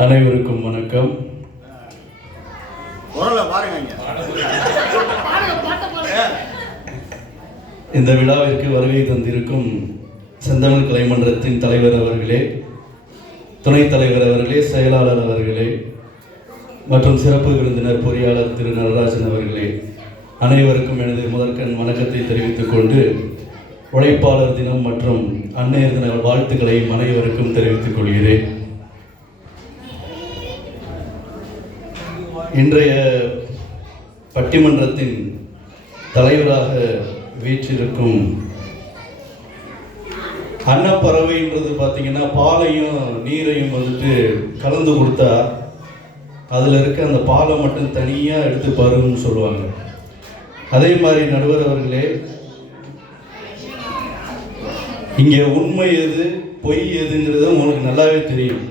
அனைவருக்கும் வணக்கம். இந்த விழாவிற்கு வருகை தந்திருக்கும் செந்தமிழ் கலைமன்றத்தின் தலைவர் அவர்களே துணைத் தலைவர் அவர்களே செயலாளர் அவர்களே மற்றும் சிறப்பு விருந்தினர் பொறியாளர் திரு நடராஜன் அவர்களே அனைவருக்கும் எனது முதற்கண் வணக்கத்தை தெரிவித்துக் கொண்டு உழைப்பாளர் தினம் மற்றும் அன்னையர் தின வாழ்த்துக்களை அனைவருக்கும் தெரிவித்துக் கொள்கிறேன் இன்றைய பட்டிமன்றத்தின் தலைவராக வீற்றிருக்கும் அன்னப்பறவைன்றது பார்த்தீங்கன்னா பாலையும் நீரையும் வந்துட்டு கலந்து கொடுத்தா அதில் இருக்க அந்த பாலை மட்டும் தனியாக எடுத்து பருகுன்னு சொல்லுவாங்க. அதே மாதிரி நடுவர் அவர்களே இங்கே உண்மை எது பொய் எதுங்கிறது உங்களுக்கு நல்லாவே தெரியும்.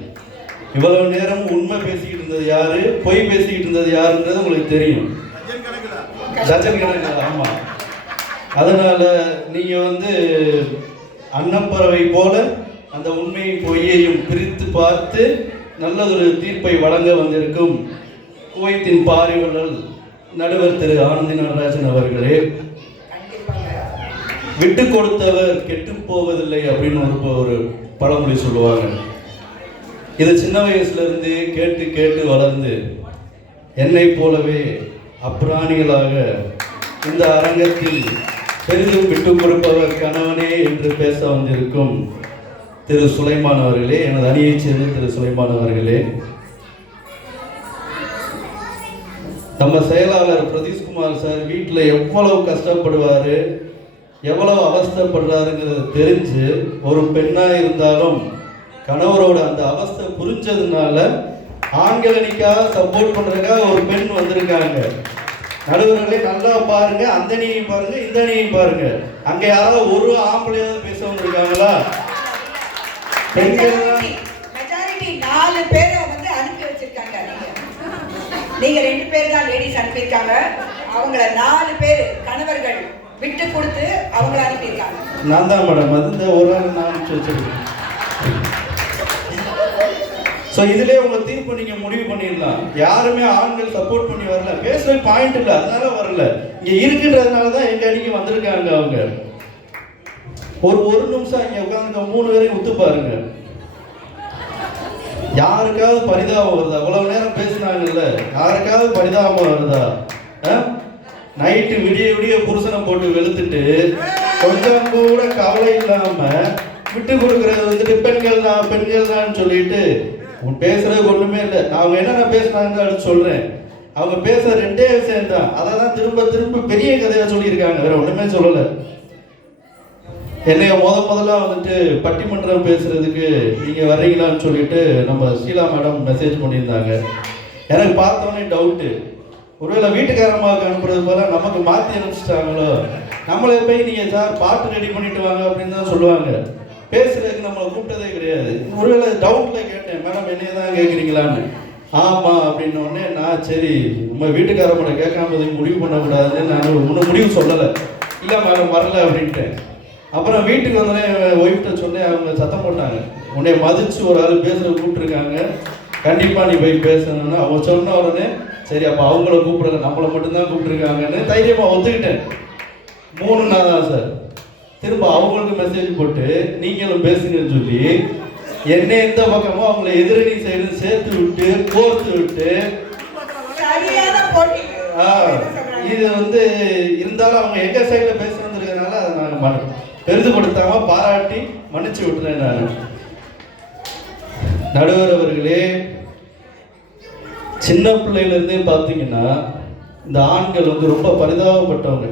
இவ்வளவு நேரம் உண்மை பேசிக்கிட்டு இருந்தது யாரு? பொய் பேசிக்கிட்டு இருந்தது யாருன்றது உங்களுக்கு தெரியும். டஜன் கணக்கில் ஆமாம் அதனால நீங்க வந்து அன்னப்பறவை போல அந்த உண்மையும் பொய்யையும் பிரித்து பார்த்து நல்லதொரு தீர்ப்பை வழங்க வந்திருக்கும் குவைத்தின் பாரிவழல் நடுவர் திரு ஆனந்தி நடராஜன் அவர்களே. விட்டு கொடுத்தவர் கெட்டு போவதில்லை அப்படின்னு ஒரு ஒரு பழமொழி சொல்லுவாங்க. இது சின்ன வயசுல இருந்து கேட்டு கேட்டு வளர்ந்து என்னை போலவே அப்ராணிகளாக இந்த அரங்கத்தில் பெரிதும் விட்டு கொடுப்பவர் கணவனே என்று பேச வந்திருக்கும் திரு சுலைமான் அவர்களே எனது அணியைச் சேர்ந்த திரு சுலைமான் அவர்களே. நம்ம செயலாளர் பிரதீஷ்குமார் சார் வீட்டில் எவ்வளவு கஷ்டப்படுவார் எவ்வளவு அவஸ்தப்படுறாருங்கிறத தெரிஞ்சு ஒரு பெண்ணாக இருந்தாலும் கணவரோட அந்த அவஸ்தை புரிஞ்சதுனால ஆண்கள் அணிக்காக சப்போர்ட் பண்ணுறதுக்காக ஒரு பெண் வந்திருக்காங்க. நடுவர்களே நல்லா பாருங்க. அந்த அணியையும் பாருங்க இந்த அணியையும் பாருங்க. அங்க யாராவது ஒரு ஆம்பளையாவது பேச வந்திருக்காங்களா? பெண்கள் மெஜாரிட்டி நாலு பேரை வந்து அனுப்பி வச்சிருக்காங்க நீங்க. ரெண்டு பேர் தான் லேடிஸ் அனுப்பியிருக்காங்க. அவங்கள நாலு பேர் கணவர்கள் விட்டு கொடுத்து அவங்கள அனுப்பியிருக்காங்க. நான் தான் மேடம் அது இந்த ஒரு நாள் நான் அனுப்பிச்சு வச்சிருக்கேன். ஸோ இதுலேயே உங்கள் தீர்ப்பு நீங்கள் முடிவு பண்ணிடலாம். யாருமே ஆண்கள் சப்போர்ட் பண்ணி வரல. பேசுகிற பாயிண்ட் இல்லை. அதனால வரல. இங்கே இருக்குன்றதுனால தான் எங்கள் அடிக்கு வந்திருக்காங்க அவங்க. ஒரு ஒரு நிமிஷம் இங்கே உட்காந்துங்க மூணு பேரையும் ஒத்து பாருங்க. யாருக்காவது பரிதாபம் வருதா? இவ்வளவு நேரம் பேசினாங்கல்ல. யாருக்காவது பரிதாபம் வருதா? நைட்டு விடிய விடிய புருஷனை போட்டு வெளுத்துட்டு கொஞ்சம் கூட கவலை இல்லாம விட்டு கொடுக்கறது வந்துட்டு பெண்கள் தான் பெண்கள் தான் சொல்லிட்டு உன் பேசுறது ஒண்ணுமே இல்லை. அவங்க என்னென்ன பேசுனாங்க சொல்றேன். அவங்க பேசுற ரெண்டே விஷயம் தான் அதை தான் திரும்ப திரும்ப பெரிய கதையா சொல்லியிருக்காங்க. வேற ஒண்ணுமே சொல்லலை. என்னைய முத முதல்ல வந்துட்டு பட்டிமன்றம் பேசுறதுக்கு நீங்க வர்றீங்களான்னு சொல்லிட்டு நம்ம ஷீலா மேடம் மெசேஜ் பண்ணியிருந்தாங்க. எனக்கு பார்த்தோன்னே டவுட்டு ஒருவேளை வீட்டுக்காரமாக அனுப்புறது போல நமக்கு மாற்றி அனுப்பிச்சிட்டாங்களோ? நம்மளை போய் நீங்க சார் பாட்டு ரெடி பண்ணிட்டு வாங்க அப்படின்னு தான் சொல்லுவாங்க. பேசுறதுக்கு நம்மளை கூப்பிட்டதே கிடையாது. ஒருவேளை டவுட்ல கேட்டேன் மேடம் என்னைய தான் கேட்குறீங்களான்னு ஆமா அப்படின்ன உடனே நான் சரி நம்ம வீட்டுக்காரம்மட கேட்காம இதுக்கு முடிவு பண்ணக்கூடாதுன்னு நான் ஒன்றும் முடிவு சொல்லலை. இல்லை மேடம் வரல அப்படின்ட்டேன். அப்புறம் வீட்டுக்கு வந்தோடனே ஒய்ஃப்ட்ட சொன்னேன் அவங்க சத்தம் போட்டாங்க. உன்னை மதிச்சு ஒரு ஆள் பேசுகிற கூப்பிட்டுருக்காங்க. கண்டிப்பாக நீ போய் பேசணும்னு. அவங்க சொன்ன உடனே சரி அப்போ அவங்கள கூப்பிடுங்க. நம்மளை மட்டும்தான் கூப்பிட்டுருக்காங்கன்னு தைரியமாக ஒத்துக்கிட்டேன். மூணு நாள் தான் சார். திரும்ப அவங்களுக்கு மெசேஜ் போட்டு நீங்களும் பேசுங்கன்னு சொல்லி என்னை எந்த பக்கமோ அவங்கள எதிரணி சைடு சேர்த்து விட்டு கோர்த்து விட்டு இது வந்து இருந்தாலும் அவங்க எங்க சைடுல பேச வந்திருக்கனால அதை நான் மன பெரிதுபடுத்தாம பாராட்டி மன்னிச்சு விட்டுறேன் நான். நடுவர் அவர்களே சின்ன பிள்ளையில இருந்தே பார்த்தீங்கன்னா இந்த ஆண்கள் வந்து ரொம்ப பரிதாபப்பட்டவங்க.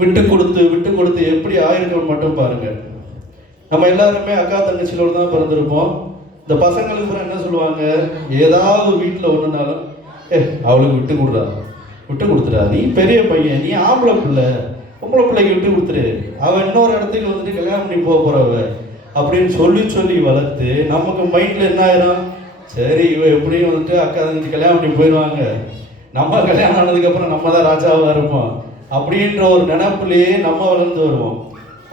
விட்டு கொடுத்து விட்டு கொடுத்து எப்படி ஆயிருக்கோம் மட்டும் பாருங்க. நம்ம எல்லாருமே அக்கா தங்கச்சியோடு தான் பிறந்திருப்போம். இந்த பசங்களுக்கு கூட என்ன சொல்லுவாங்க? ஏதாவது வீட்டில் ஒன்றுனாலும் ஏ அவளுக்கு விட்டு கொடுடா விட்டு கொடுத்துடா நீ பெரிய பையன். நீ ஆம்பளை பிள்ளை. பொம்பளை பிள்ளைக்கு விட்டு கொடுத்துரு. அவன் இன்னொரு இடத்துக்கு வந்துட்டு கல்யாணம் பண்ணி போக போகிறவ அப்படின்னு சொல்லி சொல்லி வளர்த்து நமக்கு மைண்டில் என்ன ஆயிரும்? சரி இவ எப்படியும் வந்துட்டு அக்கா தங்கச்சி கல்யாணம் பண்ணி போயிடுவாங்க. நம்ம கல்யாணம் ஆனதுக்கப்புறம் நம்ம தான் ராஜாவாக இருப்போம். அப்படின்ற ஒரு நினைப்புலயே நம்ம வளர்ந்து வருவோம்.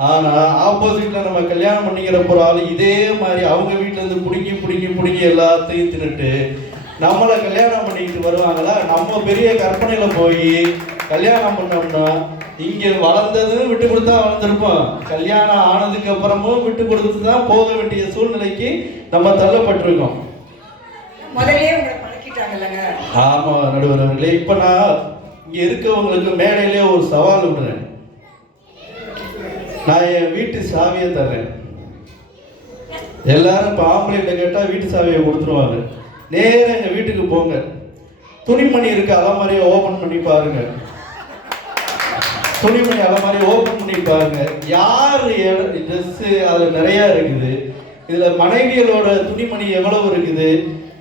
ஆனா ஆப்போசிட்ல நம்ம கல்யாணம் பண்ணிக்கிற ஒரு ஆள் இதே மாதிரி அவங்க வீட்டுல இருந்து பிடுங்கி பிடுங்கி பிடுங்கி எல்லாத்தையும் தின்னுட்டு நம்மளை கல்யாணம் பண்ணிக்கிட்டு வருவாங்களா? நம்ம பெரிய கற்பனையில போய் கல்யாணம் பண்ணோம்னா இங்க வளர்ந்ததும் விட்டு கொடுத்தா வளர்ந்துருப்போம். கல்யாணம் ஆனதுக்கு அப்புறமும் விட்டு கொடுத்து தான் போக வேண்டிய சூழ்நிலைக்கு நம்ம தள்ளப்பட்டிருக்கோம். பழக்கிட்டாங்கல்லங்க. ஆமா நடுவர் அவர்களே இப்ப நான் இங்கே இருக்கவங்களுக்கு மேடையிலே ஒரு சவால் விடுறேன் நான் என் வீட்டு சாவியை தர்றேன். எல்லாரும் இப்போ ஆம்பளைகிட்ட கேட்டால் வீட்டு சாவியை கொடுத்துருவாங்க. நேராக எங்கள் வீட்டுக்கு போங்க. துணிமணி இருக்கு அலமாரியை ஓப்பன் பண்ணி பாருங்க. துணிமணி அலமாரியை ஓப்பன் பண்ணி பாருங்க. யார் ட்ரெஸ்ஸு அதில் நிறையா இருக்குது. இதில் மனைவிகளோட துணிமணி எவ்வளவு இருக்குது?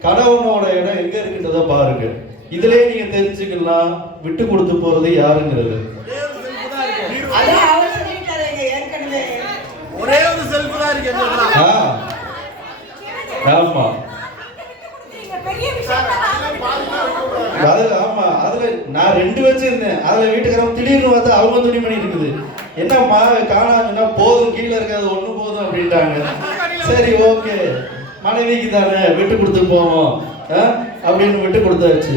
கணவனோட இடம் எங்கே இருக்குன்றதை பாருங்கள் இதுலயே நீங்க தெரிஞ்சுக்கலாம் விட்டு கொடுத்து போறது யாருங்கிறது? ஒரே ஒரு செல்ஃப் தான் இருக்கு. ஆமா. அதுல ஆமா அதுல நான் ரெண்டு வச்சிருந்தேன். அதுல வீட்டுக்காரங்க திடீர்னு பார்த்தா அவங்க துணிமணி இருக்குது என்னம்மா காணாதுன்னா போதும் கீழே இருக்காது ஒண்ணு போதும் அப்படின்ட்டாங்க. சரி ஓகே. மனைவிக்கு தானே விட்டு கொடுத்து போவோம். ஆ? அப்படின்னு விட்டு கொடுத்தாச்சு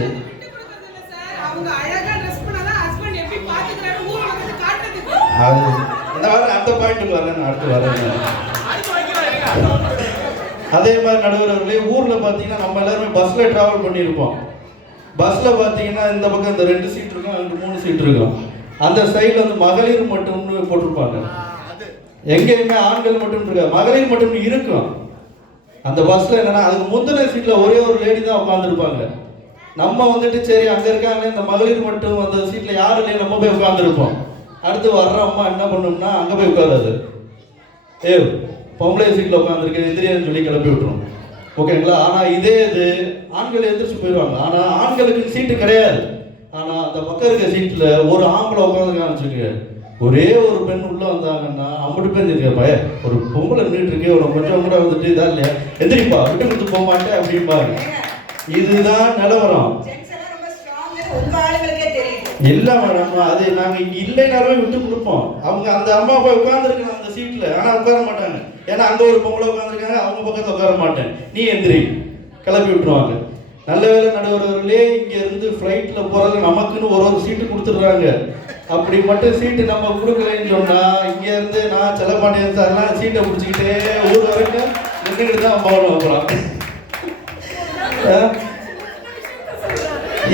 அவங்க அழகா ட்ரெஸ் பண்ணாதான் ஹஸ்பண்ட் எப்படி பாத்துக்கிறாரு ஊர் உலகத்துக்கு காட்டுறதுக்கு அது இந்த வாரம் அந்த பாயிண்ட்டுக்கு வரேன் நான் அடுத்து வரேன். அதே மாதிரி நடுவர்களே ஊரில் பார்த்தீங்கன்னா நம்ம எல்லாருமே பஸ்ஸில் ட்ராவல் பண்ணியிருப்போம். பஸ்ஸில் பார்த்தீங்கன்னா இந்த பக்கம் இந்த ரெண்டு சீட் இருக்கும் அங்கே மூணு சீட் இருக்கும். அந்த சைடில் வந்து மகளிர் மட்டும்னு போட்டிருப்பாங்க. எங்கேயுமே ஆண்கள் மட்டும் இருக்கா மகளிர் மட்டும் இருக்கும். அந்த பஸ்ஸில் என்னென்னா அதுக்கு முந்தின சீட்டில் ஒரே ஒரு லேடி தான் உட்காந்துருப்பாங்க நம்ம வந்துட்டு சரி அங்கே இருக்காங்க இந்த மகளிர் மட்டும் அந்த சீட்டில் யாரும் இல்லையே நம்ம போய் உட்காந்துருப்போம் அடுத்து வர்ற அம்மா என்ன பண்ணும்னா அங்கே போய் உட்காராது. ஏ பொம்பளை சீட்டில் உட்காந்துருக்கு எந்திரியான்னு சொல்லி கிளப்பி விட்டுரும். ஓகேங்களா? ஆனால் இதே இது ஆண்கள் எந்திரிச்சு போயிடுவாங்க ஆனால் ஆண்களுக்கு சீட்டு கிடையாது. ஆனால் அந்த பக்கம் இருக்க சீட்டில் ஒரு ஆம்பளை உட்காந்துருக்கான்னு வச்சுக்கோங்க. ஒரே ஒரு பெண் உள்ள வந்தாங்கன்னா அம்பட்டு பேர் இருக்க பய ஒரு பொம்பளை நின்றுட்டு இருக்கே ஒரு கொஞ்சம் கூட வந்துட்டு இதான் இல்லையா? எந்திரிப்பா விட்டு கொடுத்து போக மாட்டேன் அப்படிம்பாங்க. இதுதான் நிலவரம். இல்ல மேடம் அது நாங்க இங்க இல்லைனாலுமே விட்டு கொடுப்போம். அவங்க அந்த அம்மா போய் உட்கார்ந்துருக்காங்க அந்த சீட்ல ஆனா உட்கார மாட்டாங்க. ஏன்னா அங்க ஒரு பொம்பளை உட்காந்துருக்காங்க அவங்க பக்கத்துல உட்கார மாட்டேன். நீ எந்திரி கிளப்பி விட்டுருவாங்க. நல்ல வேலை நடுவர்களே இங்க இருந்து ஃப்ளைட்ல போறது நமக்குன்னு ஒரு ஒரு சீட்டு கொடுத்துடுறாங்க. அப்படி மட்டும் சீட்டு நம்ம கொடுக்கலன்னு சொன்னா இங்க இருந்து நான் செல்லப்பாண்டியன் சார்லாம் சீட்டை பிடிச்சிக்கிட்டே ஊர் வரைக்கும் நின்றுக்கிட்டு தான் போகணும் அப்புறம்?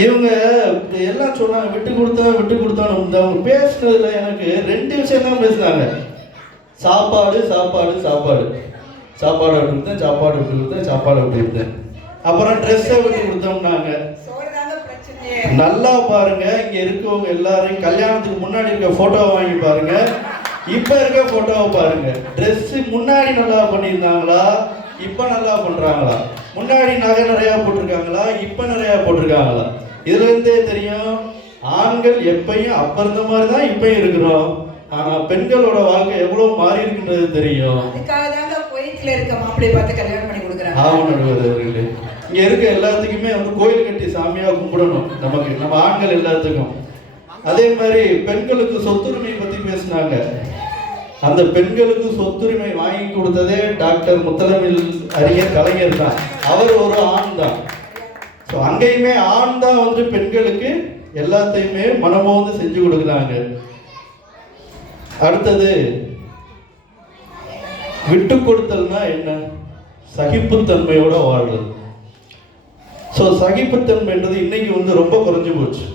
இவங்க எல்லாம் சொன்னாங்க விட்டு கொடுத்தோம் விட்டு கொடுத்தோம் அவங்க பேசுனதுல எனக்கு ரெண்டு விஷயம் தான் பேசுனாங்க. சாப்பாடு சாப்பாடு சாப்பாடு. சாப்பாடு விட்டு கொடுத்தேன் சாப்பாடு விட்டு கொடுத்தேன் சாப்பாடு விட்டு கொடுத்தேன். அப்புறம் ட்ரெஸ்ஸை விட்டு கொடுத்தோம்னாங்க. நல்லா பாருங்க இங்க இருக்கவங்க எல்லாரையும் கல்யாணத்துக்கு முன்னாடி இருக்க போட்டோவை வாங்கி பாருங்க. இப்ப இருக்க போட்டோவை பாருங்க. Dress முன்னாடி நல்லா பண்ணியிருந்தாங்களா? இப்ப நல்லா பண்றாங்களா? முன்னாடி நகை நிறைய போட்டிருக்காங்களா? இப்ப நிறைய போட்டிருக்காங்களா? இதுல இருந்தே தெரியும் ஆண்கள் எப்பயும் அப்ப இருந்த மாதிரி தான் இப்பயும் இருக்கிறோம். ஆனா பெண்களோட வாழ்க்கை எவ்வளவு மாறி இருக்குன்றது தெரியும். அதுக்காக தாங்க குவைத்தில் இருக்க மாப்பிள்ளை பார்த்து கல்யாணம் பண்ணி கொடுக்குறாங்க. ஆமாம் அவர்களே இங்க இருக்க எல்லாத்துக்குமே வந்து கோயில் கட்டி சாமியா கும்பிடணும். நமக்கு நம்ம ஆண்கள் எல்லாத்துக்கும். அதே மாதிரி பெண்களுக்கு சொத்துரிமை பத்தி பேசினாங்க. அந்த பெண்களுக்கு சொத்துரிமை வாங்கி கொடுத்ததே டாக்டர் முத்தலமில் அறிஞர் கலைஞர் தான். அவர் ஒரு ஆண் தான். ஸோ அங்கேயுமே ஆண் தான் வந்து பெண்களுக்கு எல்லாத்தையுமே மனமோந்து செஞ்சு கொடுக்குறாங்க. அடுத்தது விட்டு கொடுத்தல்னா என்ன? சகிப்புத்தன்மையோட வாழ்றது. ஸோ சகிப்புத்தன்மைன்றது இன்னைக்கு வந்து ரொம்ப குறைஞ்சு போச்சு.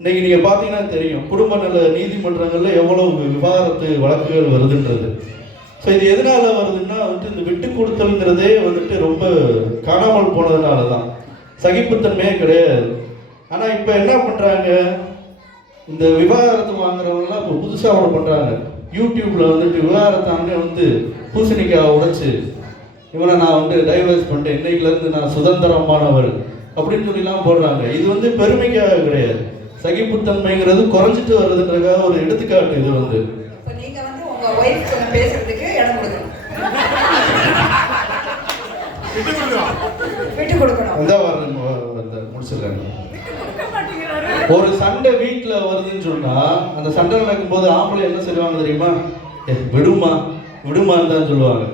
இன்னைக்கு நீங்க பார்த்தீங்கன்னா தெரியும். குடும்ப நல நீதிமன்றங்கள்ல எவ்வளவு விவாதத்து வழக்குகள் வருதுன்றது. ஸோ இது எதனால வருதுன்னா வந்துட்டு இந்த விட்டு கொடுத்தல்ங்கிறதே வந்துட்டு ரொம்ப காணாமல் போனதுனால தான் சகிப்புத்தன்மையே கிடையாது. ஆனால் இப்போ என்ன பண்ணுறாங்க இந்த விவாகரத்து வாங்குறவங்கலாம் இப்போ புதுசாக ஒன்று பண்ணுறாங்க யூடியூப்பில் வந்துட்டு விவாகரத்தாங்க வந்து பூசணிக்காய் உடைச்சு இவனை நான் வந்து டைவர்ஸ் பண்ணிட்டேன். இன்னைக்குலேருந்து நான் சுதந்திரமானவர். அப்படின்னு சொல்லிலாம் போடுறாங்க. இது வந்து பெருமைக்காக கிடையாது. சகிப்புத்தன்மைங்கிறது குறைஞ்சிட்டு வருதுன்றதுக்காக ஒரு எடுத்துக்காட்டு இது வந்து. இப்போ நீங்க வந்து உங்க ஒய்ஃப் கொஞ்சம் பேசுறதுக்கு இடம் கொடுக்கணும். விட்டு கொடுக்கணும்? அந்த வாரம் அந்த முடிச்சிடலாங்க ஒரு சண்டை வீட்டில் வருதுன்னு சொன்னா அந்த சண்டை நடக்கும்போது ஆம்பளை என்ன செய்வாங்க தெரியுமா? விடுமா? விடுமான்னு தான் சொல்லுவாங்க.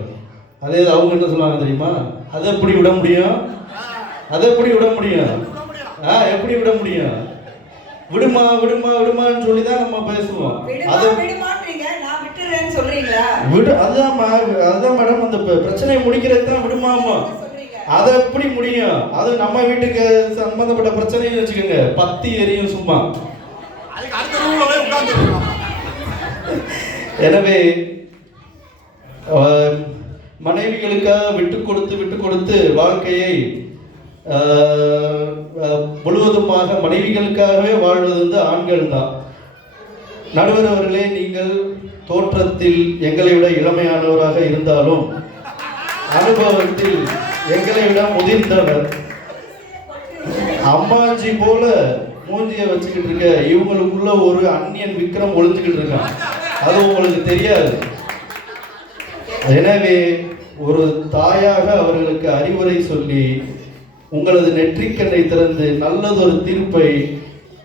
அதே இது அவங்க என்ன சொல்லுவாங்க தெரியுமா? அதை எப்படி விட முடியும்? அதை எப்படி விட முடியும். ஆ எப்படி விட முடியும்? விடுமா விடுமா விடுமான்னு சொல்லி தான் நம்ம பேசுவோம். அதை விடு அதுதான் அதுதான் மேடம் அந்த பிரச்சனையை முடிக்கிறது தான் விடுமாமா சொல்றீங்க? அதை எப்படி முடியும்? அது நம்ம வீட்டுக்கு சம்பந்தப்பட்ட பிரச்சனைன்னு வச்சுக்கோங்க. பத்தி எரியும் சும்மா. எனவே மனைவிகளுக்காக விட்டு கொடுத்து விட்டு கொடுத்து வாழ்க்கையை முழுவதுமாக மனைவிகளுக்காகவே வாழ்வது வந்து ஆண்கள் தான் நடுவர் அவர்களே நீங்கள் தோற்றத்தில் எங்களை விட இளமையானவராக இருந்தாலும் அனுபவத்தில் எங்களை விட முதிர்ந்தவர். அம்மாஞ்சி போல மூஞ்சியை வச்சுக்கிட்டு இருக்க இவங்களுக்குள்ள ஒரு அந்நியன் விக்ரம் ஒழிஞ்சுக்கிட்டு இருக்கான். அது உங்களுக்கு தெரியாது. எனவே ஒரு தாயாக அவர்களுக்கு அறிவுரை சொல்லி உங்களது நெற்றிக்கண்ணை திறந்து நல்லதொரு தீர்ப்பை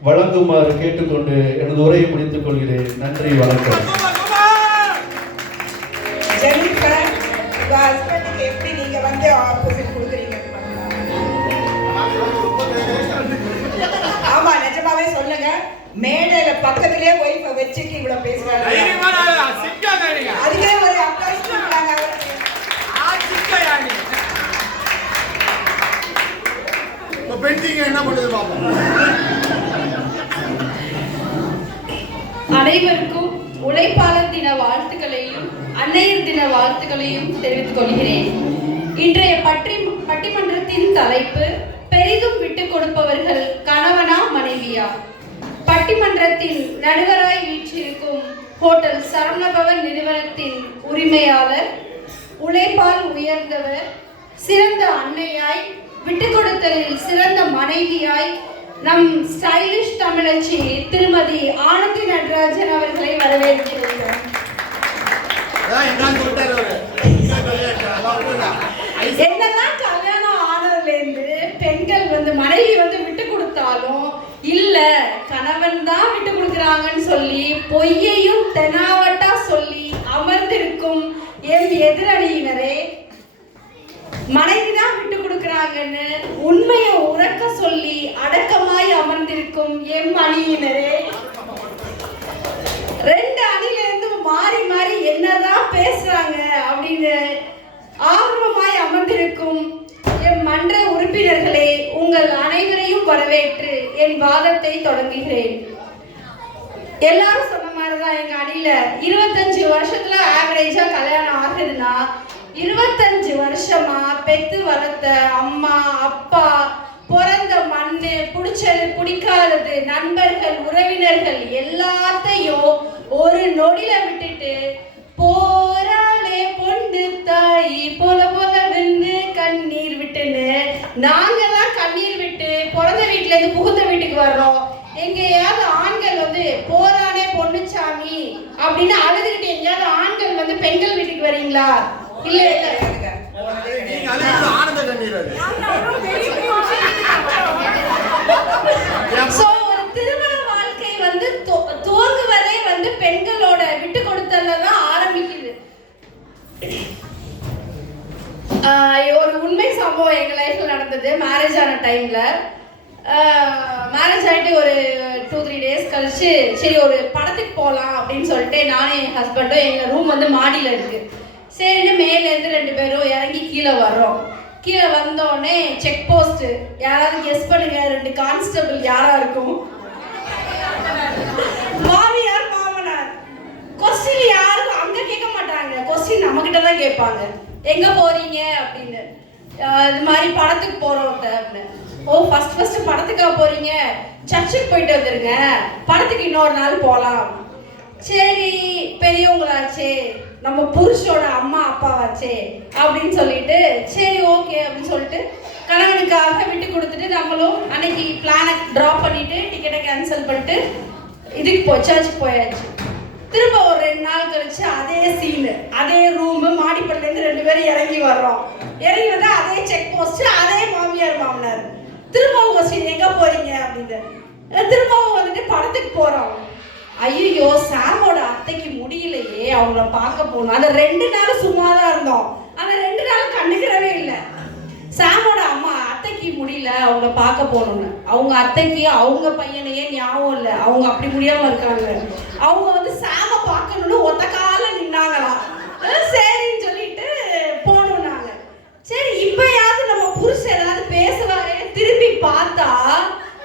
வழங்குமாறு கேட்டுக்கொண்டு எனது உரையை முடித்துக் கொள்கிறேன். நன்றி வணக்கம். ஆமா நிஜமாவே சொல்லுங்க. மேடையில பக்கத்திலே ஒய்ஃபை வச்சுட்டு இவ்வளவு பேசுறாங்க. அதுக்கே ஒரு அப்ளாஸ் கொடுக்குறாங்க அவருக்கு ஆ, சிக்கையா நீ? இப்ப பெண்டிங் என்ன பண்ணுது பாப்போம். அனைவருக்கும் உழைப்பாளர் தின வாழ்த்துக்களையும் அன்னையர் தின வாழ்த்துக்களையும் தெரிவித்துக் கொள்கிறேன். இன்றைய பற்றி பட்டிமன்றத்தின் தலைப்பு பெரிதும் விட்டுக் கொடுப்பவர்கள் கணவனா மனைவியா? பட்டிமன்றத்தின் நடுவராய் வீற்றிருக்கும் ஹோட்டல் சரவணபவன் நிறுவனத்தின் உரிமையாளர் உழைப்பால் உயர்ந்தவர் சிறந்த அன்னையாய் விட்டுக் கொடுத்தலில் சிறந்த மனைவியாய் நம் ஸ்டைலிஷ் தமிழச்சி திருமதி ஆனந்தி நடராஜன் அவர்களை வரவேற்கிறோம். என்னதான் கல்யாணம் ஆனதுல இருந்து பெண்கள் வந்து மனைவி வந்து விட்டு கொடுத்தாலும் இல்ல கணவன் தான் விட்டு கொடுக்குறாங்கன்னு சொல்லி பொய்யையும் தெனாவட்டா சொல்லி அமர்ந்திருக்கும் என் எதிரணியினரே மனைவி தான் விட்டு கொடுக்குறாங்கன்னு உண்மையை உறக்க சொல்லி அடக்கமாய் அமர்ந்திருக்கும் எம் அணியினரே. ரெண்டு அணில இருந்து மாறி மாறி என்னதான் பேசுறாங்க அப்படின்னு ஆர்வமாய் அமர்ந்திருக்கும் என் மன்ற உறுப்பினர்களே உங்கள் அனைவரையும் வரவேற்று என் வாதத்தை தொடங்குகிறேன். எல்லாரும் சொன்ன மாதிரி தான் எங்க அணியில இருபத்தஞ்சு வருஷத்துல ஆவரேஜா கல்யாணம் ஆகுதுன்னா இருபத்தஞ்சு வருஷமா பெத்து வளர்த்த அம்மா அப்பா பிறந்த மண்ணு பிடிச்சது பிடிக்காதது நண்பர்கள் உறவினர்கள் எல்லாத்தையும் ஒரு நொடியில விட்டுட்டு போராளே பொண்டு தாயி போல போல வெந்து கண்ணீர் விட்டுன்னு நாங்க தான் கண்ணீர் விட்டு பிறந்த வீட்டுல இருந்து புகுந்த வீட்டுக்கு வர்றோம். எங்கேயாவது ஆண்கள் வந்து போராளே பொண்ணுச்சாமி அப்படின்னு அழுதுகிட்டு எங்கேயாவது ஆண்கள் வந்து பெண்கள் வீட்டுக்கு வரீங்களா? இல்ல இல்ல நீங்க அழுகிறது ஆனந்த கண்ணீர் அது. சோ ஒரு திருமண வாழ்க்கை வந்து துவ- துவங்குவதே வந்து பெண்களோட விட்டு கொடுத்தல்ல தான் ஆரம்பிக்குது. ஒரு உண்மை சம்பவம் எங்க லைஃப்ல நடந்தது. மேரேஜ் ஆன டைம்ல மேரேஜ் ஆயிட்டு ஒரு டூ த்ரீ டேஸ் கழிச்சு சரி ஒரு படத்துக்கு போகலாம் அப்படின்னு சொல்லிட்டு நானும் என் ஹஸ்பண்டும் எங்க ரூம் வந்து மாடியில இருக்கு. சரின்னு மேலேருந்து ரெண்டு பேரும் இறங்கி கீழே வர்றோம். கீழே வந்தோடனே செக் போஸ்ட் யாராவது கெஸ் பண்ணுங்க ரெண்டு கான்ஸ்டபிள் யாரா இருக்கும்? மாமியார் மாமனார். கொஸ்டின் யாரும் அங்க கேட்க மாட்டாங்க. கொஸ்டின் நம்ம கிட்ட தான் கேட்பாங்க. எங்க போறீங்க? அப்படின்னு. இது மாதிரி படத்துக்கு போறோம் அப்படின்னு. ஓ ஃபர்ஸ்ட் ஃபர்ஸ்ட் படத்துக்கா போறீங்க? சர்ச்சுக்கு போயிட்டு வந்துருங்க. படத்துக்கு இன்னொரு நாள் போகலாம் சரி பெரியவங்களாச்சே. நம்ம புருஷோட அம்மா அப்பாவாச்சே அப்படின்னு சொல்லிட்டு சரி ஓகே அப்படின்னு சொல்லிட்டு கணவனுக்காக விட்டு கொடுத்துட்டு நம்மளும் அன்னைக்கு பிளானை ட்ராப் பண்ணிட்டு டிக்கெட்டை கேன்சல் பண்ணிட்டு இதுக்கு போ சர்ச்சுக்கு போயாச்சு. திரும்ப ஒரு ரெண்டு நாள் கழிச்சு அதே சீனு அதே ரூமு மாடிப்பட்டிலேருந்து ரெண்டு பேரும் இறங்கி வர்றோம். இறங்கி வந்தா அதே செக் போஸ்ட் அதே மாமியார் மாமனார். திரும்பவும் கொஸ்டின் எங்க போறீங்க அப்படின்னு. திரும்பவும் வந்துட்டு படத்துக்கு போறோம். ஐயோ சாமோட அத்தைக்கு முடியலையே அவங்கள பார்க்க போகணும். அந்த ரெண்டு நாள் சும்மா தான் இருந்தோம். அந்த ரெண்டு நாள் கண்டுக்கிறவே இல்லை. சாமோட அம்மா அத்தைக்கு முடியல அவங்கள பார்க்க போகணும்னு. அவங்க அத்தைக்கு அவங்க பையனையே ஞாபகம் இல்லை. அவங்க அப்படி முடியாம இருக்காங்க. அவங்க வந்து சாம பார்க்கணும்னு ஒத்த கால நின்னாங்களாம் சரின்னு சொல்லிட்டு போனோம் நாங்க. சரி இப்பயாவது நம்ம புருஷன் ஏதாவது பேசுவாரே திரும்பி பார்த்தா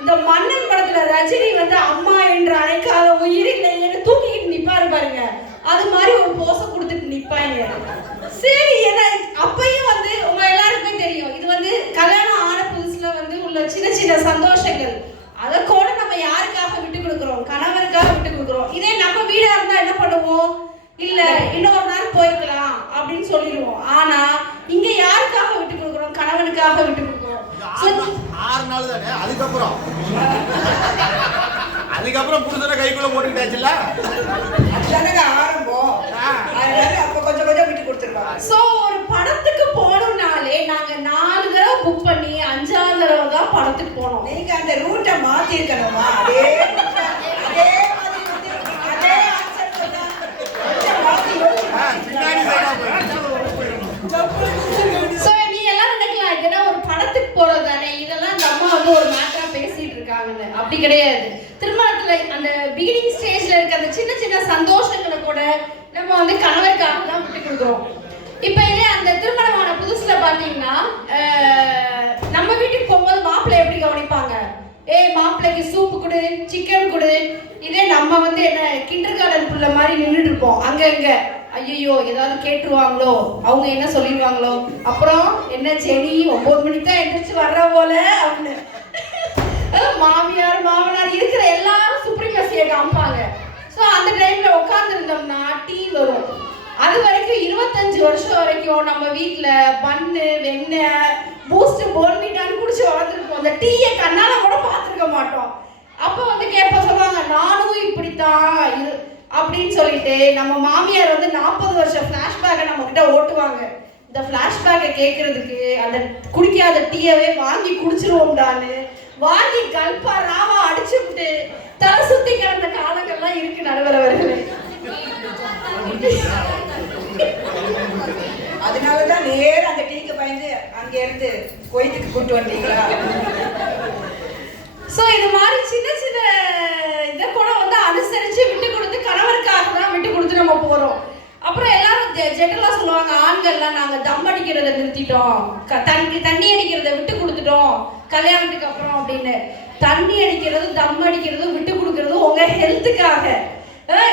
இந்த மன்னன் படத்துல ரஜினி வந்து அம்மா என்று அழைக்காத உயிரில்லைன்னு தூக்கிக்கிட்டு நிப்பாரு பாருங்க. அது மாதிரி ஒரு போச கொடுத்துட்டு நிப்பாங்க. சரி என்ன? அப்பையும் வந்து உங்க எல்லாருக்குமே தெரியும். இது வந்து கல்யாணம் ஆன புதுசுல வந்து உள்ள சின்ன சின்ன சந்தோஷங்கள். அதை கூட நம்ம யாருக்காக விட்டு கொடுக்குறோம்? கணவருக்காக விட்டு கொடுக்குறோம். இதே நம்ம வீடா இருந்தா என்ன பண்ணுவோம்? இல்ல இன்னொரு நாள் போய்க்கலாம் அப்படின்னு சொல்லிடுவோம். ஆனா இங்க யாருக்காக விட்டு கொடுக்குறோம்? கணவனுக்காக விட்டு கொடுக்குறோம். ஆறு நாள்- ஆறு நாள் தானே? அதுக்கப்புறம். அதுக்கப்புறம் புருஷனை கைக்குள்ள போட்டுக்கிட்டாச்சுல்ல? அதுதானங்க ஆரம்பம். அப்ப கொஞ்சம் கொஞ்சம் விட்டு கொடுத்துருவாங்க. சோ ஒரு படத்துக்கு போகணும்னாலே நாங்க நாலு தடவை புக் பண்ணி அஞ்சாவது தடவை தான் படத்துக்கு போனோம். நீங்க அந்த ரூட்டை மாத்தி இருக்கணுமா அதே route-அ, அதே மாதிரி வந்து, அதே answer சொன்னா, கொஞ்சம் மாத்தி ஆ, யோசிச்சு பின்னாடி சைடா போயிடும் சோ நீ எல்லாம் நினைக்கலாம் இதெல்லாம் ஒரு படத்துக்கு போறது தானே இதெல்லாம் இந்த அம்மா வந்து ஒரு மேட்டரா பேசிட்டு அப்படி கிடையாது. திருமணத்துல அந்த பிகினிங் ஸ்டேஜ்ல இருக்க அந்த சின்ன சின்ன சந்தோஷங்களை கூட நம்ம வந்து கணவருக்காக தான் விட்டு கொடுக்குறோம். இப்ப இதே அந்த திருமணமான புதுசுல பாத்தீங்கன்னா நம்ம வீட்டுக்கு போகும்போது மாப்பிள்ளை எப்படி கவனிப்பாங்க? ஏய் மாப்பிள்ளைக்கு சூப்பு கொடு சிக்கன் கொடு. இதே நம்ம வந்து என்ன கிண்டர் கார்டன் புள்ள மாதிரி நின்றுட்டு இருப்போம். அங்க இங்க. ஐயோ ஏதாவது கேட்டுருவாங்களோ? அவங்க என்ன சொல்லிடுவாங்களோ? அப்புறம் என்ன செடி ஒன்பது மணிக்கு தான் எந்திரிச்சு வர்ற போல அப்படின்னு அஹ் மாமியார் மாமனார் இருக்கிற எல்லாரும் சுப்ரீமசியை காமிப்பாங்க ஸோ அந்த டைம்ல உட்கார்ந்து இருந்தோம்னா டீ வரும். அது வரைக்கும் இருபத்தஞ்சு வருஷம் வரைக்கும் நம்ம வீட்டில் பன்னு வெண்ணெய் பூஸ்ட் போர்னிட்டான்னு குடிச்சு வளர்ந்துருப்போம். அந்த டீயை கண்ணால கூட பார்த்துருக்க மாட்டோம். அப்போ வந்து கேட்ப சொல்லுவாங்க நானும் இப்படித்தான் அப்படின்னு சொல்லிட்டு நம்ம மாமியார் வந்து நாற்பது வருஷம் ஃப்ளாஷ்பேக்கை நம்ம கிட்ட ஓட்டுவாங்க. இந்த ஃப்ளாஷ்பேக்கை கேட்கறதுக்கு அந்த குடிக்காத டீயவே வாங்கி குடிச்சிருவோம்டான்னு. வாங்கி கல்பா ராவா அடிச்சு விட்டு தலை சுத்தி கிடந்த காலங்கள்லாம் இருக்கு நடுவர் அவர்களே அதனாலதான் நேரா அந்த டீக்கு பயந்து அங்க இருந்து கோயிலுக்கு கூட்டு வந்தீங்களா? சோ இது மாதிரி சின்ன சின்ன இதை கூட வந்து அனுசரிச்சு விட்டு கொடுத்து கணவருக்காக தான் விட்டு கொடுத்து நம்ம போறோம். அப்புறம் எல்லாரும் ஜென்ரலா சொல்லுவாங்க ஆண்கள்லாம் நாங்க தம் அடிக்கிறத நிறுத்திட்டோம். தண்ணி தண்ணி அடிக்கிறத விட்டு கொடுத்துட்டோம். கல்யாணத்துக்கு அப்புறம் அப்படின்னு. தண்ணி அடிக்கிறது தம் அடிக்கிறது விட்டு கொடுக்கறது உங்க ஹெல்த்துக்காக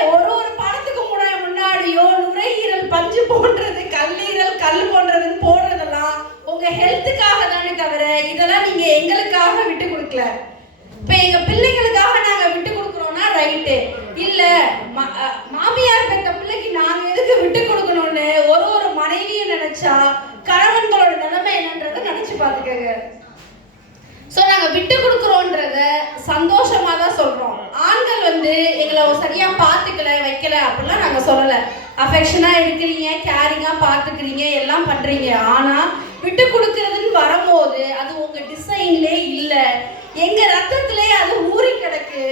ஒரு ஒரு படத்துக்கு முன்னாடியோ நுரையீரல் பஞ்சு போன்றது கல்லீரல் கல் போன்றதுன்னு போடுறதெல்லாம் உங்க ஹெல்த்துக்காக தானே தவிர இதெல்லாம் நீங்க எங்களுக்காக விட்டு கொடுக்கல. இப்ப எங்க பிள்ளைங்களுக்காக நாங்க விட்டு கொடுக்குறோம்னா ரைட்டு இல்ல மாமியார் பெத்த பிள்ளைக்கு நாங்க எதுக்கு விட்டு கொடுக்கணும்னு ஒரு ஒரு மனைவியும் நினைச்சா கணவன்களோட நிலைமை என்னன்றதை நினைச்சு பாத்துக்கங்க ஸோ நாங்கள் விட்டு கொடுக்குறோன்றத சந்தோஷமாக தான் சொல்கிறோம் ஆண்கள் வந்து எங்களை சரியாக பார்த்துக்கல வைக்கல அப்படிலாம் நாங்கள் சொல்லலை. அஃபெக்ஷனாக எடுக்கிறீங்க கேரிங்காக பார்த்துக்கிறீங்க எல்லாம் பண்ணுறீங்க ஆனால் விட்டு கொடுக்கறதுன்னு வரும்போது அது உங்கள் டிசைன்லே இல்லை. எங்கள் ரத்தத்திலே அது ஊறி கிடக்கு.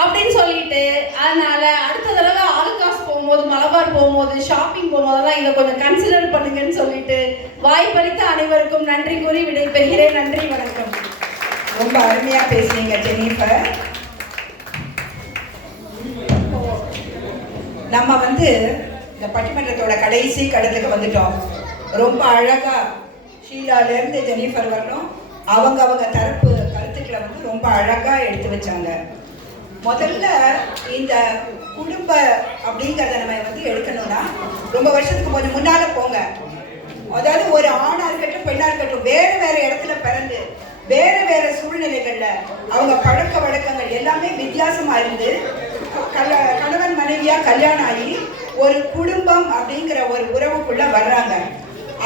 அப்படின்னு சொல்லிட்டு அதனால அடுத்த தடவை ஆலுக்காஸ் போகும்போது மலபார் போகும்போது ஷாப்பிங் போகும்போதெல்லாம் இதை கொஞ்சம் கன்சிடர் பண்ணுங்கன்னு சொல்லிட்டு வாய்ப்பளித்த அனைவருக்கும் நன்றி கூறி விடைபெறுகிறேன். நன்றி வணக்கம். ரொம்ப அருமையா பேசுனீங்க ஜெனிஃபர். நம்ம வந்து இந்த பட்டிமன்றத்தோட கடைசி கடலுக்கு வந்துட்டோம். ரொம்ப அழகா ஷீலால இருந்து ஜெனிஃபர் வரணும். அவங்க அவங்க தரப்பு கருத்துக்களை வந்து ரொம்ப அழகா எடுத்து வச்சாங்க. முதல்ல இந்த குடும்ப அப்படிங்கிறத நம்ம வந்து எடுக்கணும்னா ரொம்ப வருஷத்துக்கு கொஞ்சம் முன்னால போங்க. அதாவது ஒரு ஆணா இருக்கட்டும் பெண்ணா இருக்கட்டும் வேற வேற இடத்துல பிறந்து வேற வேற சூழ்நிலைகள்ல அவங்க பழக்க வழக்கங்கள் எல்லாமே வித்தியாசமா இருந்து கல- கணவன் மனைவியா கல்யாணம் ஆகி ஒரு குடும்பம் அப்படிங்கிற ஒரு உறவுக்குள்ள வர்றாங்க.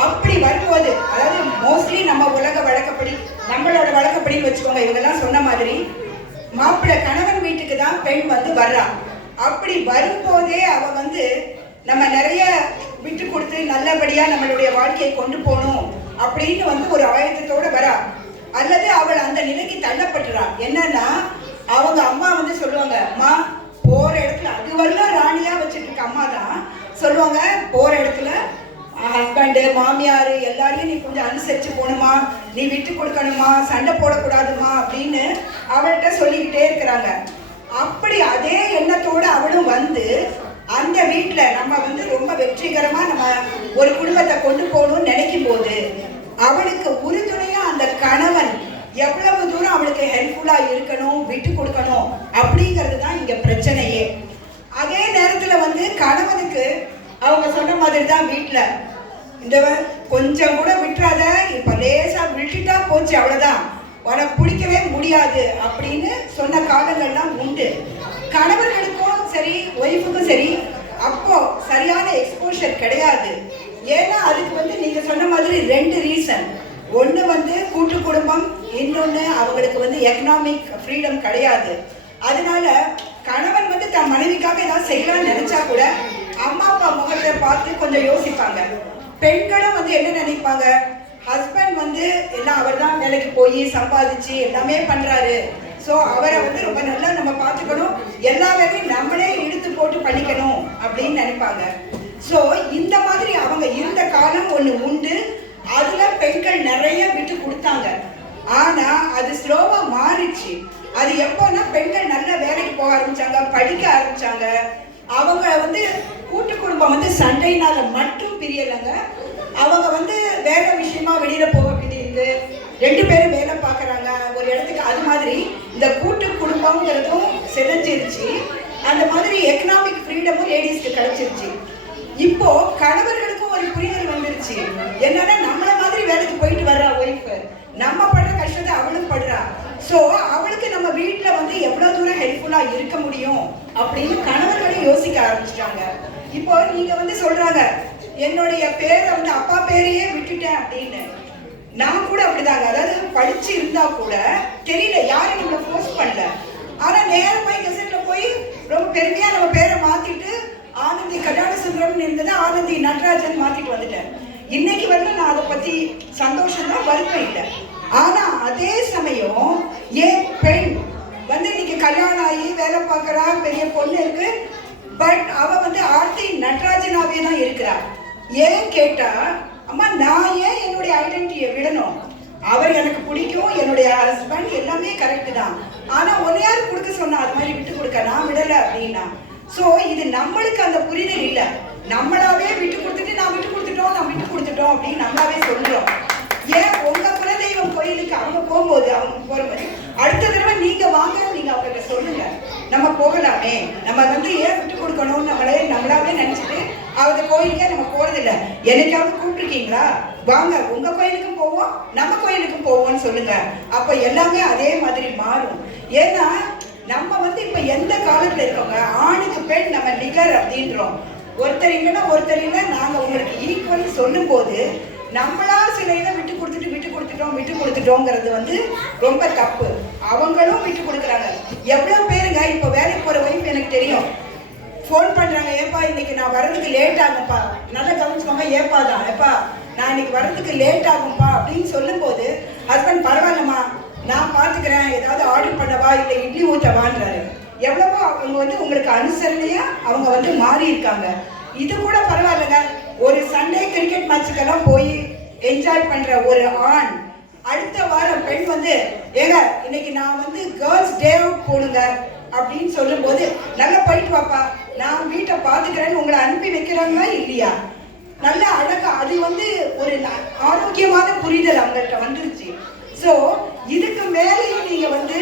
அப்படி வரும்போது அதாவது மோஸ்ட்லி நம்ம உலக வழக்கப்படி நம்மளோட வழக்கப்படின்னு வச்சுக்கோங்க இவங்கெல்லாம் சொன்ன மாதிரி மாப்பிள்ளை கணவன் வீட்டுக்கு தான் பெண் வந்து வர்றா. அப்படி வரும்போதே அவ வந்து நம்ம நிறைய விட்டு கொடுத்து நல்லபடியா நம்மளுடைய வாழ்க்கையை கொண்டு போகணும் அப்படின்னு வந்து ஒரு ஆயத்தத்தோட வரா. அல்லது அவள் அந்த நிலைக்கு தள்ளப்பட்டுறா. என்னன்னா அவங்க அம்மா வந்து சொல்லுவாங்க அம்மா போற இடத்துல அது வரலாம் ராணியா வச்சுட்டு இருக்க அம்மா தான் சொல்லுவாங்க போற இடத்துல ஹஸ்பண்டு மாமியார் எல்லாரையும் நீ கொஞ்சம் அனுசரித்து போகணுமா நீ விட்டு கொடுக்கணுமா? சண்டை போடக்கூடாதுமா? அப்படின்னு அவள்கிட்ட சொல்லிக்கிட்டே இருக்கிறாங்க. அப்படி அதே எண்ணத்தோடு அவளும் வந்து அந்த வீட்டில் நம்ம வந்து ரொம்ப வெற்றிகரமாக நம்ம ஒரு குடும்பத்தை கொண்டு போகணும்னு நினைக்கும் போது அவளுக்கு உறுதுணையாக அந்த கணவன் எவ்வளவு தூரம் அவளுக்கு ஹெல்ப்ஃபுல்லாக இருக்கணும் விட்டு கொடுக்கணும் அப்படிங்கிறது தான் இங்கே பிரச்சனையே. அதே நேரத்தில் வந்து கணவனுக்கு அவங்க சொன்ன மாதிரி தான் வீட்டில் இந்த கொஞ்சம் கூட விட்டுறாத இப்போ லேசாக விட்டுட்டா போச்சு அவ்வளோதான் உனக்கு பிடிக்கவே முடியாது அப்படின்னு சொன்ன காலங்கள்லாம் உண்டு. கணவர்களுக்கும் சரி ஒய்ஃபுக்கும் சரி அப்போ சரியான எக்ஸ்போஷர் கிடையாது. ஏன்னா அதுக்கு வந்து நீங்கள் சொன்ன மாதிரி ரெண்டு ரீசன் ஒன்று வந்து கூட்டு குடும்பம் இன்னொன்று அவங்களுக்கு வந்து எக்கனாமிக் ஃப்ரீடம் கிடையாது. அதனால கணவன் வந்து தன் மனைவிக்காக ஏதாவது செய்யலாம்னு நினைச்சா கூட அம்மா அப்பா முகத்தை பார்த்து கொஞ்சம் யோசிப்பாங்க. பெண்களும் வந்து என்ன நினைப்பாங்க? ஹஸ்பண்ட் வந்து எல்லாம் அவர் தான் வேலைக்கு போய் சம்பாதிச்சு எல்லாமே பண்றாரு. ஸோ அவரை வந்து ரொம்ப நல்லா நம்ம பார்த்துக்கணும். எல்லா வேலையும் நம்மளே இழுத்து போட்டு பண்ணிக்கணும் அப்படின்னு நினைப்பாங்க. ஸோ இந்த மாதிரி அவங்க இருந்த காலம் ஒன்று உண்டு. அதில் பெண்கள் நிறைய விட்டு கொடுத்தாங்க. ஆனால் அது ஸ்லோவாக மாறிச்சு அது எப்போன்னா பெண்கள் நல்ல வேலைக்கு போக ஆரம்பிச்சாங்க படிக்க ஆரம்பிச்சாங்க. அவங்க வந்து கூட்டு குடும்பம் வந்து சண்டையினால மட்டும் பிரியலைங்க. அவங்க வந்து வேலை விஷயமா வெளியில போக வேண்டியிருக்கு. ரெண்டு பேரும் வேலை பார்க்குறாங்க. ஒரு இடத்துக்கு அது மாதிரி இந்த கூட்டு குடும்பம்ங்கிறதும் சிதைஞ்சிருச்சு. அந்த மாதிரி எக்கனாமிக் ஃப்ரீடமும் லேடிஸ்க்கு கிடைச்சிருச்சு. இப்போ கணவர்களுக்கும் ஒரு புரிதல் வந்துருச்சு. என்னன்னா நம்மள மாதிரி வேலைக்கு போயிட்டு வர்றா ஒய்ஃப் நம்ம படுற கஷ்டத்தை அவளும் படுறா. ஸோ அவளுக்கு நம்ம வீட்டில் வந்து எவ்வளோ தூரம் ஹெல்ப்ஃபுல்லாக இருக்க முடியும் அப்படின்னு கணவர்களும் யோசிக்க ஆரம்பிச்சிட்டாங்க. இப்போ நீங்கள் வந்து சொல்கிறாங்க என்னுடைய பேரை வந்து அப்பா பேரையே விட்டுட்டேன் அப்படின்னு. நான் கூட அப்படிதாங்க. அதாவது படிச்சு இருந்தா கூட தெரியல யாரும் நம்மளை ஃபோர்ஸ் பண்ணல. ஆனா நேரம் போய் கெசட்ல போய் ரொம்ப பெருமையா நம்ம பேரை மாத்திட்டு ஆனந்தி கல்யாண சுந்தரம்னு இருந்தது ஆனந்தி நடராஜன் மாத்திட்டு வந்துட்டேன். இன்னைக்கு வந்து நான் அதை பத்தி சந்தோஷம் தான் வருத்தம் இல்லை. ஆனா அதே சமயம் ஏன் பெண் வந்து இன்னைக்கு கல்யாணம் ஆகி வேலை பார்க்கறா பெரிய பொண்ணு இருக்கு. பட் அவ வந்து ஆர்த்தி நடராஜனாவே தான் இருக்கிறார் ஏன் கேட்டா அம்மா நான் ஏன் என்னுடைய ஐடென்டிட்டியை விடணும்? அவர் எனக்கு பிடிக்கும் என்னுடைய ஹஸ்பண்ட் எல்லாமே கரெக்ட் தான். ஆனா ஒன்னு யார் கொடுக்க சொன்னா? அது மாதிரி விட்டு கொடுக்க நான் விடல அப்படின்னா. ஸோ இது நம்மளுக்கு அந்த புரிதல் இல்லை. நம்மளாவே விட்டு கொடுத்துட்டு நான் விட்டு கொடுத்துட்டோம் நான் விட்டு கொடுத்துட்டோம் அப்படின்னு நம்மளாவே சொல்றோம். ஏன் உங்க கோயிலுக்கு அவங்க போகும்போது அவங்க போகும்போது அடுத்த தடவை நீங்க வாங்க நீங்க அவங்ககிட்ட சொல்லுங்க. நம்ம போகலாமே. நம்ம வந்து ஏன் விட்டு கொடுக்கணும் நம்மளே நம்மளாவே நினைச்சிட்டு அவங்க கோயிலுக்கே நம்ம போறதில்ல. என்னைக்காவது கூப்பிட்டுருக்கீங்களா? வாங்க உங்க கோயிலுக்கும் போவோம் நம்ம கோயிலுக்கும் போவோம்னு சொல்லுங்க. அப்ப எல்லாமே அதே மாதிரி மாறும். ஏன்னா நம்ம வந்து இப்ப எந்த காலத்துல இருக்கோங்க? ஆணுக்கு பெண் நம்ம நிகர் அப்படின்றோம். ஒருத்தர் இல்லைன்னா ஒருத்தர் இல்லை நாங்க உங்களுக்கு ஈக்குவல் சொல்லும் போது நம்மளா சில இதை விட்டு கொடுத்துட்டோம் விட்டு கொடுத்துட்டோங்கிறது வந்து ரொம்ப தப்பு. அவங்களும் விட்டு கொடுக்குறாங்க. எவ்வளோ பேருங்க இப்போ வேலைக்கு போகிற ஒய்ஃப் எனக்கு தெரியும். ஃபோன் பண்ணுறாங்க ஏப்பா இன்னைக்கு நான் வர்றதுக்கு லேட் ஆகும்ப்பா. நல்லா கவனிச்சுக்கோங்க ஏப்பா தான் ஏப்பா நான் இன்னைக்கு வர்றதுக்கு லேட் ஆகும்ப்பா. அப்படின்னு சொல்லும்போது ஹஸ்பண்ட் பரவாயில்லம்மா நான் பார்த்துக்கிறேன். ஏதாவது ஆர்டர் பண்ணவா? இல்லை இட்லி ஊற்றவான்றாரு. எவ்வளவோ அவங்க வந்து உங்களுக்கு அனுசரணையாக அவங்க வந்து மாறி இருக்காங்க இது கூட பரவாயில்லைங்க. ஒரு சண்டே கிரிக்கெட் மேட்சுக்கெல்லாம் போய் என்ஜாய் பண்ற ஒரு ஆண். அடுத்த வாரம் பெண் வந்து ஏங்க இன்னைக்கு நான் வந்து கேர்ள்ஸ் டே அவுட் போடுங்க அப்படின்னு சொல்லும்போது நல்லா போயிட்டு வாப்பா நான் வீட்டை பார்த்துக்கிறேன்னு உங்களை அனுப்பி வைக்கிறாங்களா இல்லையா? நல்ல அழகா அது வந்து ஒரு ஆரோக்கியமான புரிதல் அவங்கள்ட்ட வந்துருச்சு. ஸோ இதுக்கு மேலேயும் நீங்க வந்து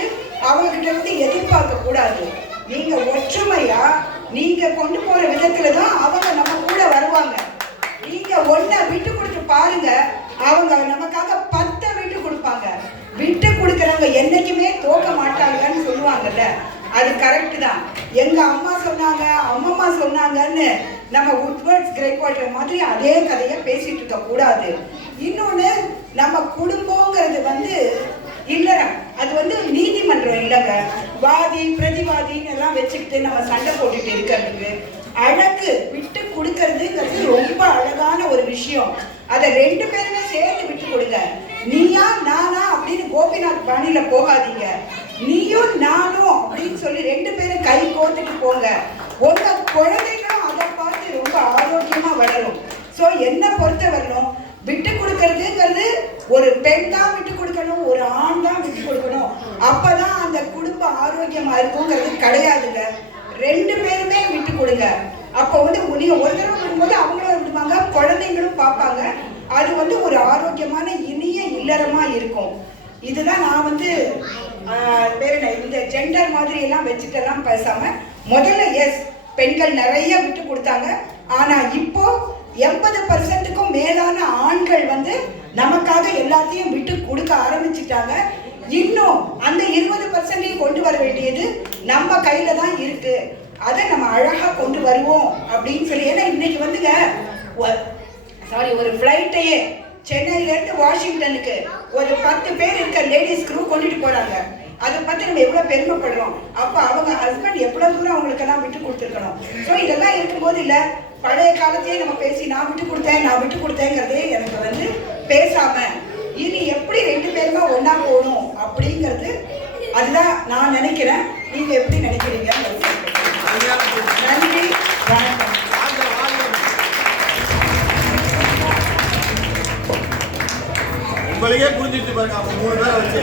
அவங்ககிட்ட வந்து எதிர்பார்க்க கூடாது. நீங்க ஒற்றுமையா நீங்க கொண்டு போற விதத்துல தான் அவங்க நம்ம கூட வருவாங்க. நீங்க ஒன்ன விட்டு கொடுத்து பாருங்க. அவங்க நமக்காக பத்தை விட்டு கொடுப்பாங்க. விட்டு கொடுக்கறவங்க என்னைக்குமே தோக்க மாட்டாங்கன்னு சொல்லுவாங்கல்ல. அது கரெக்ட் தான். எங்க அம்மா சொன்னாங்க அம்மம்மா சொன்னாங்கன்னு நம்ம உட்வர்ட்ஸ் கிரேக் வாட்டர் மாதிரி அதே கதையை பேசிட்டு இருக்க கூடாது. இன்னொன்னு நம்ம குடும்பங்கிறது வந்து இல்லறம். அது வந்து நீதிமன்றம் இல்லைங்க. வாதி பிரதிவாதின்னு எல்லாம் வச்சுக்கிட்டு நம்ம சண்டை போட்டுட்டு இருக்கிறதுக்கு அழகு விட்டு கொடுக்கறதுங்கிறது ரொம்ப அழகான ஒரு விஷயம். அதை ரெண்டு பேருமே சேர்ந்து விட்டு கொடுங்க. நீயா நானா அப்படின்னு கோபிநாத் பாணியில போகாதீங்க. நீயும் நானும் அப்படின்னு சொல்லி ரெண்டு பேரும் கை கோர்த்துட்டு போங்க. உங்க குழந்தைகளும் அதை பார்த்து ரொம்ப ஆரோக்கியமா வளரும். ஸோ என்ன பொறுத்த வரணும் விட்டு கொடுக்கறதுங்கிறது ஒரு பெண் தான் விட்டு கொடுக்கணும் ஒரு ஆண் தான் விட்டு கொடுக்கணும். அப்பதான் அந்த குடும்பம் ஆரோக்கியமா இருக்குங்கிறது கிடையாதுங்க. ரெண்டு பேருமே விட்டு கொடுங்க. அப்போ வந்து நீங்க ஒரு தடவை விடும்போது அவங்களும் விடுவாங்க குழந்தைங்களும் பார்ப்பாங்க. அது வந்து ஒரு ஆரோக்கியமான இனிய இல்லறமா இருக்கும். இதுதான் நான் வந்து பேர் என்ன இந்த ஜெண்டர் மாதிரி எல்லாம் வச்சுட்டெல்லாம் பேசாம முதல்ல எஸ் பெண்கள் நிறைய விட்டு கொடுத்தாங்க. ஆனா இப்போ எண்பது பர்சன்ட்டுக்கும் மேலான ஆண்கள் வந்து நமக்காக எல்லாத்தையும் விட்டு கொடுக்க ஆரம்பிச்சிட்டாங்க. இன்னும் அந்த இருபது பர்சன்டையும் கொண்டு வர வேண்டியது நம்ம கையில தான் இருக்கு. அதை நம்ம அழகா கொண்டு வருவோம் அப்படின்னு சொல்லி. ஏன்னா இன்னைக்கு வந்துங்க சாரி ஒரு ஃப்ளைட்டையே சென்னையிலேருந்து வாஷிங்டனுக்கு ஒரு பத்து பேர் இருக்க லேடிஸ் குரூ கொண்டுட்டு போறாங்க. அதை பற்றி நம்ம எவ்வளோ பெருமைப்படுறோம். அப்போ அவங்க ஹஸ்பண்ட் எவ்வளோ தூரம் அவங்களுக்கெல்லாம் விட்டு கொடுத்துருக்கணும். ஸோ இதெல்லாம் இருக்கும்போது இல்லை பழைய காலத்தையே நம்ம பேசி நான் விட்டு கொடுத்தேன் நான் விட்டு கொடுத்தேங்கிறதே எனக்கு வந்து பேசாமல் இனி எப்படி ரெண்டு பேருமே ஒன்றா போகணும்? அப்படிங்கிறது அதுதான் நான் நினைக்கிறேன் நீங்க எப்படி நினைக்கிறீங்க. நன்றி வணக்கம். உங்களுக்கே புரிஞ்சிட்டு பாருங்க அவங்க மூணு பேரை வச்சு